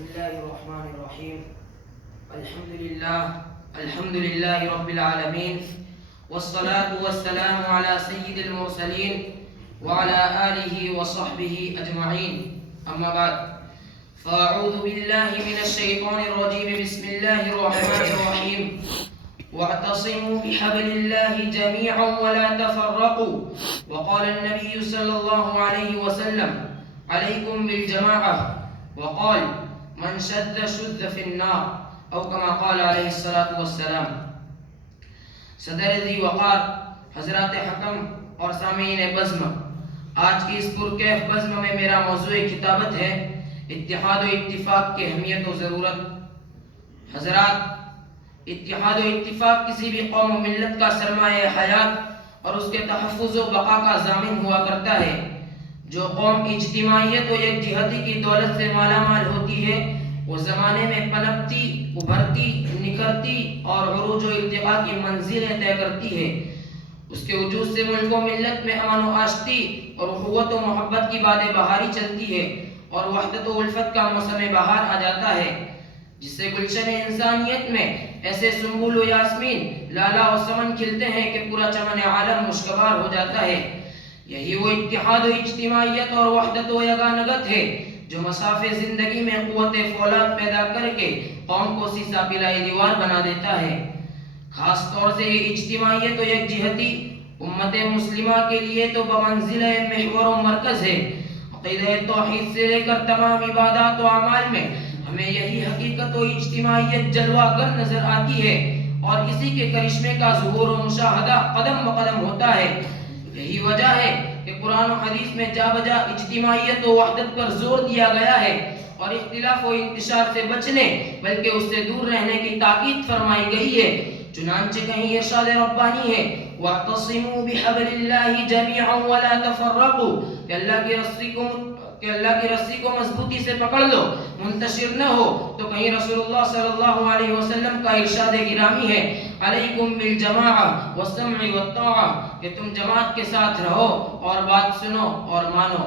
بسم الله الرحمن الرحيم. الحمد لله رب العالمين، والصلاة والسلام على سيد المرسلين وعلى آله وصحبه أجمعين. أما بعد، فأعوذ بالله من الشيطان الرجيم. بسم الله الرحمن الرحيم. واعتصموا بحبل الله جميعا ولا تفرقوا. وقال النبي صلى الله عليه وسلم: عليكم بالجماعة. وقال: من شد شد في النار، او كما قال علیہ الصلوۃ والسلام. صدر ذی وقار حضرات حکم اور سامعین بزم، آج کی اس پرکیف بزم میں میرا موضوع کتابت ہے اتحاد و اتفاق کی اہمیت و ضرورت. حضرات، اتحاد و اتفاق کسی بھی قوم و ملت کا سرمایہ حیات اور اس کے تحفظ و بقا کا ضامن ہوا کرتا ہے. جو قوم اجتماعیت و یکجہتی کی دولت سے مالا مال ہوتی ہے، وہ زمانے میں پنپتی، ابھرتی، نکھرتی اور عروج و ارتقاء کی منزلیں طے کرتی ہے. اس کے وجود سے ملک و ملت میں امن و آشتی اور اخوت و محبت کی بادیں بہاری چلتی ہے اور وحدت و الفت کا موسم بہار آ جاتا ہے، جس سے گلشن انسانیت میں ایسے سنبل و یاسمین، لالا و سمن کھلتے ہیں کہ پورا چمن عالم مشکبار ہو جاتا ہے. یہی وہ اتحاد و اجتماعیت اور وحدت و یگانگت ہے جو مسافے زندگی میں قوت فولاد پیدا کر کے قوم کو سیسا پلائی دیوار بنا دیتا ہے. خاص طور سے یہ اجتماعیت و یکجہتی امت مسلمہ کے لیے تو بمنزلہ محور و مرکز ہے. عقیدہ توحید سے لے کر تمام عبادات و اعمال میں ہمیں یہی حقیقت و اجتماعیت جلوہ گر نظر آتی ہے اور اسی کے کرشمے کا ظہور و مشاہدہ قدم بقدم ہوتا ہے. یہی وجہ ہے کہ قرآن و حدیث میں جا بجا اجتماعیت و وحدت پر زور دیا گیا ہے اور اختلاف و انتشار سے بچنے بلکہ اس سے دور رہنے کی تاکید فرمائی گئی ہے. چنانچہ کہیں ارشاد ربانی ہے: وَاعْتَصِمُوا بِحَبْلِ اللَّهِ جَمِيعًا وَلَا تَفَرَّقُوا، کہ اللہ کی رسی کو مضبوطی سے پکڑ لو، منتشر نہ ہو. تو کہیں رسول اللہ صلی اللہ علیہ وسلم کا ارشاد گرامی ہے: علیکم بالجماعہ والسمع والطاعہ، کہ تم جماعت کے ساتھ رہو اور بات سنو اور مانو.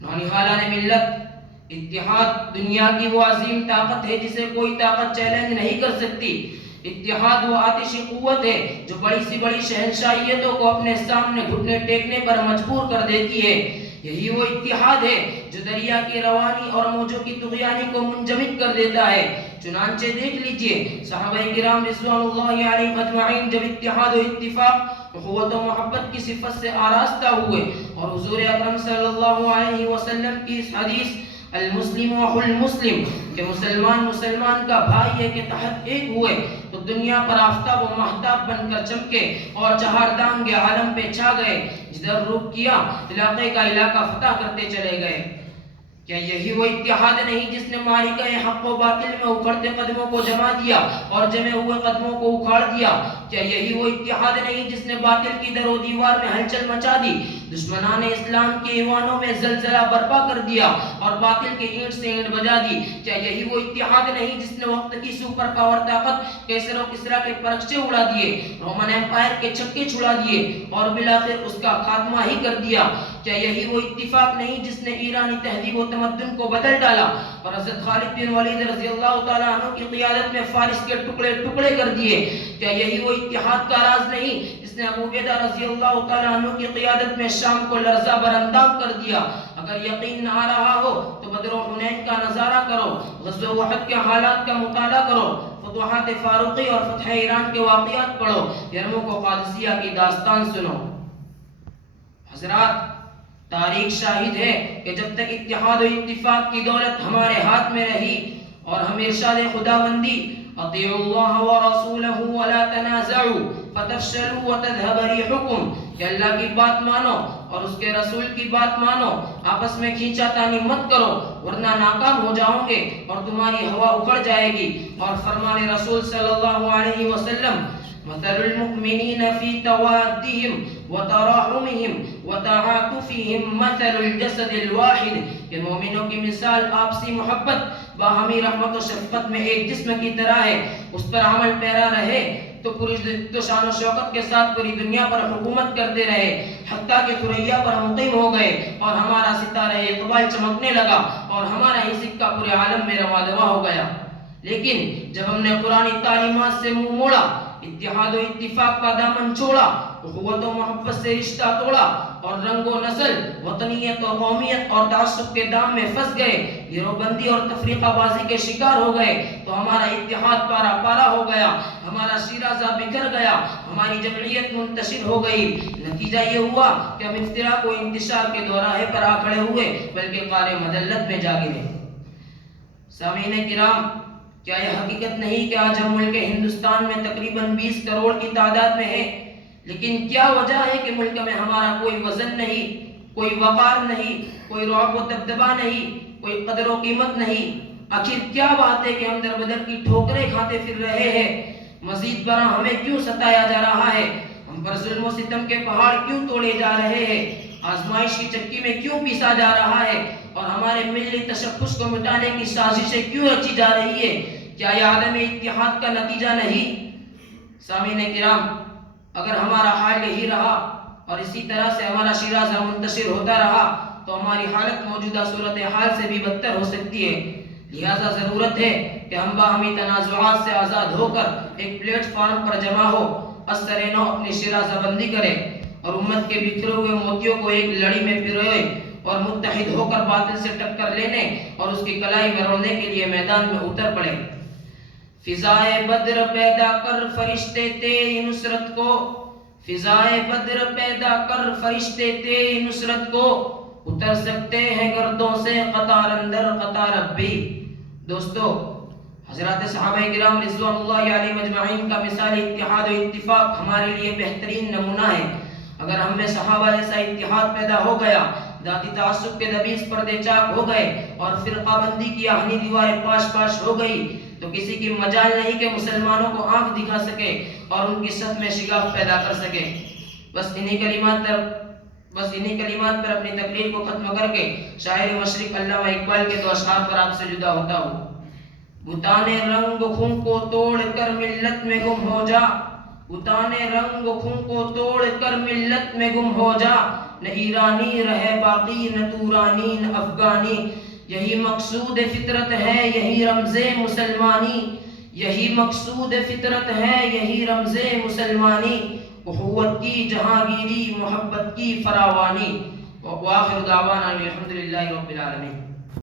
نونہالان ملت، اتحاد دنیا کی وہ عظیم طاقت ہے جسے کوئی طاقت چیلنج نہیں کر سکتی. اتحاد وہ آتشی قوت ہے جو بڑی سی بڑی شہنشاہیتوں کو اپنے سامنے گھٹنے ٹیکنے پر مجبور کر دیتی ہے. یہی وہ اتحاد ہے جو دریا کی روانی اور موجوں کی طغیانی کو منجمد کر دیتا ہے. چنانچہ دیکھ لیجئے صحابہ کرام رضوان اللہ علیہم اجمعین جب اتحاد و اتفاق، اخوت و محبت کی صفت سے آراستہ ہوئے اور حضور اکرم صلی اللہ علیہ وسلم کی اس حدیث المسلم اخو المسلم کہ مسلمان کا بھائی ہے کے تحت ایک ہوئے، تو دنیا پر آفتاب و مہتاب بن کر چمکے اور چہاردانگ عالم پہ چھا گئے. جدھر رخ کیا علاقے کا علاقہ فتح کرتے چلے گئے. کیا یہی وہ اتحاد نہیں جس نے معرکہ حق و باطل میں اکھڑتے قدموں کو جما دیا اور جمے ہوئے قدموں کو اکھاڑ دیا؟ کیا یہی وہ اتحاد نہیں جس نے باطل کی در و دیوار میں ہلچل مچا دی، دشمنان اسلام کے ایوانوں میں زلزلہ برپا کر دیا اور باطل کے اینٹ سے اینٹ بجا دی؟ کیا یہی وہ اتحاد نہیں جس نے وقت کی سپر پاور طاقت کیسر و کسرا کے پرچے اڑا دیے، رومن ایمپائر کے چھکے چھڑا دیے اور بالآخر اس کا خاتمہ ہی کر دیا؟ کیا یہی وہ اتفاق نہیں جس نے ایرانی تہذیب و تمدن کو بدل ڈالا اور حضرت خالد بن ولید رضی اللہ تعالیٰ عنہ کی قیادت میں فارس کے ٹکڑے ٹکڑے کر دیے؟ کیا یہی وہ اتحاد کا راز نہیں جس نے ابو عبیدہ رضی اللہ تعالیٰ عنہ کی قیادت میں شام کو لرزہ برانداز کر دیا؟ اگر یقین نہ آ رہا ہو تو بدر و حنین کا نظارہ کرو، غزوہ احد کے حالات کا مطالعہ کرو، فتوحات فاروقی اور فتح ایران کے واقعات پڑھو، یرموک و قادسیہ کی داستان سنو. حضرات، تاریخ شاہد ہے کہ جب تک اتحاد و اتفاق کی دولت ہمارے ہاتھ میں رہی اور ہم ارشاد خداوندی اطیعوا اللہ ورسولہ ولا تنازعوا فتفشلوا وتذهب ريحكم، کہ اللہ کی بات مانو اور اس کے رسول کی بات مانو، آپس میں کھینچا تانی مت کرو ورنہ ناکام ہو جاؤ گے اور تمہاری ہوا اکھڑ جائے گی. اور فرمان رسول صلی اللہ علیہ وسلم: مثل المؤمنین فی توادہم وتراحمہم وتعاطفہم مثل الجسد الواحد، کہ مومنوں کی مثال آپسی محبت، باہمی رحمت و شفقت میں ایک جسم کی طرح ہے. اس پر عمل پیرا رہے تو تو شان و شوکت کے ساتھ پوری دنیا پر حکومت کرتے رہے، حتیٰ کہ ثریا پر مقیم ہو گئے اور ہمارا ستارہ اقبال چمکنے لگا اور ہمارا ہی سکہ پورے عالم میں رواں دواں ہو گیا۔ لیکن جب ہم نے قرآنی تعلیمات سے منہ موڑا، اتحاد و اتفاق کا دامن چھوڑا، اخوت و محبت سے رشتہ توڑا اور رنگ و نسل، وطنیت و قومیت اور تعصب کے دام میں پھنس گئے، گروہ بندی اور تفریقہ بازی کے شکار ہو گئے، تو ہمارا اتحاد پارا پارا ہو گیا، ہمارا شیرازہ بکھر گیا، ہماری جمعیت منتشر ہو گئی۔ نتیجہ یہ ہوا کہ ہم افتراق و انتشار کے دوراہے پر آ کھڑے ہوئے، بلکہ قعر مذلت میں جا گرے۔ سامعین کرام، کیا یہ حقیقت نہیں کہ آج ہم ملک ہندوستان میں تقریباً 20 کروڑ کی تعداد میں ہیں، لیکن کیا وجہ ہے کہ ملک میں ہمارا کوئی وزن نہیں، کوئی وقار نہیں، کوئی رعب و دبدبہ نہیں، کوئی قدر و قیمت نہیں؟ آخر کیا بات ہے کہ ہم در بدر کی ٹھوکریں کھاتے پھر رہے ہیں؟ مزید برآں ہمیں کیوں ستایا جا رہا ہے؟ ہم پر ظلم و ستم کے پہاڑ کیوں توڑے جا رہے ہیں؟ آزمائش کی چکی میں کیوں پیسا جا رہا ہے اور ہمارے ملی تشخص کو مٹانے کی سازشیں کیوں رچی جا رہی ہے؟ کیا یہ عدم اتحاد کا نتیجہ نہیں؟ سامعین کرام، اگر ہمارا حال یہی رہا اور اسی طرح سے ہمارا شیرازہ منتشر ہوتا رہا تو ہماری حالت موجودہ صورتحال سے بھی بدتر ہو سکتی ہے۔ لہذا ضرورت ہے کہ ہم باہمی تنازعات سے آزاد ہو کر ایک پلیٹ فارم پر جمع ہو، از سر نو اپنی شیرازہ بندی کریں اور امت کے بکھرے ہوئے موتیوں کو ایک لڑی میں پروئے اور متحد ہو کر باطل سے ٹکر لینے اور اس کی کلائی میں رونے کے لیے میدان میں اتر پڑے۔ فضائے بدر پیدا کر فرشتے تیری نصرت کو، فضائے بدر پیدا کر فرشتے تیری نصرت کو، اتر سکتے ہیں گردوں سے قطار اندر قطار اب بھی۔ دوستو، حضرات صحابہ کرام رضوان اللہ علیہ مجمعین کا مثال اتحاد و اتفاق ہمارے لیے بہترین نمونہ ہے۔ اگر ہم میں صحابہ جیسا اتحاد پیدا ہو گیا، ذاتی تعصب کے دبیز پردے چاک ہو گئے اور فرقہ بندی کی آہنی دیواریں پاش پاش ہو گئی، تو کسی کی مجال نہیں کہ مسلمانوں کو آنکھ دکھا سکے اور ان کی صف میں شگاف پیدا کر سکے۔ بس انہی کلمات پر اپنی تقریر کو ختم کر کے شاعر مشرق علامہ اقبال کے دو اشعار پر آپ سے جدا ہوتا ہوں۔ بتانے رنگ خون کو توڑ کر ملت میں گم ہو جا، بتانے رنگ خون کو توڑ کر ملت میں گم ہو جا، نہ ایرانی رہے باقی نہ تورانی نہ افغانی، یہی مقصود فطرت ہے یہی رمز مسلمانی، یہی مقصود فطرت ہے یہی رمز مسلمانی، اخوت کی جہانگیری محبت کی فراوانی۔ وآخر دعوانا الحمدللہ رب العالمین۔